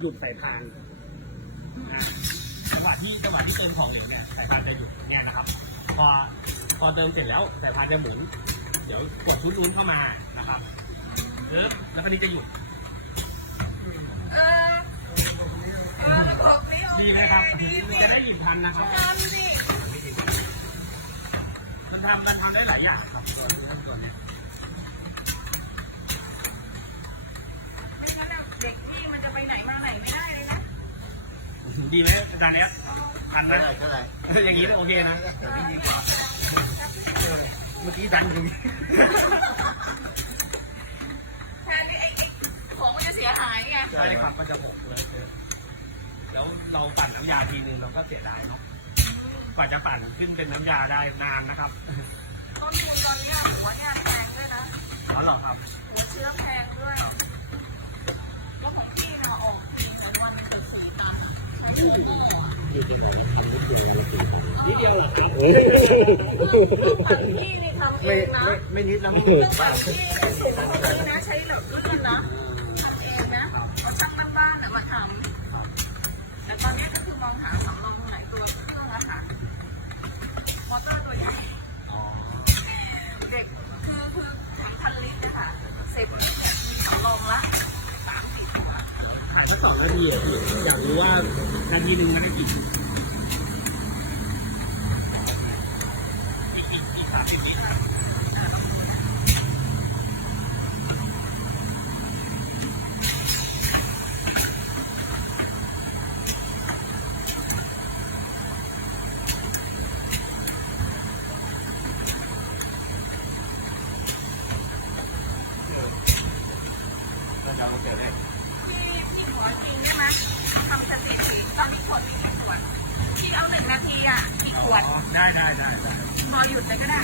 หยุดสายพานจังหวะที่จังหวะที่เติมของเหลวเนี่ยสายพานจะหยุดเนี่ยนะครับ พอพอเติมเสร็จแล้วสายพานจะหมุน เดี๋ยวกดชุดนู้นเข้ามานะครับปึ๊บแล้วคันนี้จะหยุดเออเออบอกนี่โอเคดีไหมครับดีสิจะได้หยิบทันนะครับทำสิมันทำมันทำได้หลายอย่างครับตัวนี้ตัวนี้ ไม่งั้นน่ะเด็กนี่มันจะไปไหนมาไหนไม่ได้เลยนะ ดีไหมอาจารย์เนี้ยทันไหมเท่าไหร่อย่างนี้โอเคนะไม่ดีกว่าเมื่อกี้ดันอยู่แทนที่ไอ้ไอ้ของมันจะเสียหายไงใช่ครับก็จะหกเลยแล้วเราปั่นน้ำยาทีนึงเราก็เสียดายเนาะกว่าจะปั่นขึ้นเป็นน้ำยาได้นานนะครับต้นทุนตอนนี้หัวเนี่ยแพงด้วยนะ อ๋อเหรอครับ หัวเชื้อแพงด้วยแล้วของพี่น่ะออกจริงแต่วันเกิดสี่ตัน นิดเดียวเหรอครับปั่นพี่นี่ทำเอไม่งนะไม่ไม่นิดนะเครื่องปั่นพี่นี่เป็นสูตรของพี่นะใช้แบบเลื่อนนะทำเองนะเอาช่างบ้านๆน่ะมาทำแต่ตอนนี้ก็คือมองหาสำรองตรงไหนตัวเครื่องอะค่ะมอเตอร์ตัวใหญ่เด็กคือคือพันลิตรนะคะเซฟลิตรเนี่ยมีสำรองละสามสิบกว่า ขายมาต่อนาทีอะพี่อยากรู้ว่านาทีหนึ่งมันได้กี่อีกอีกอีกสามสิบวินาทีพี่พี่ขอจริงใช่ไหมทำสถิติตอนนี้ขวดมีกี่ขวดพี่เอาหนึ่งนาทีอะกี่ขวดอ๋อได้ได้ได้ได้พอหยุดเลยก็ได้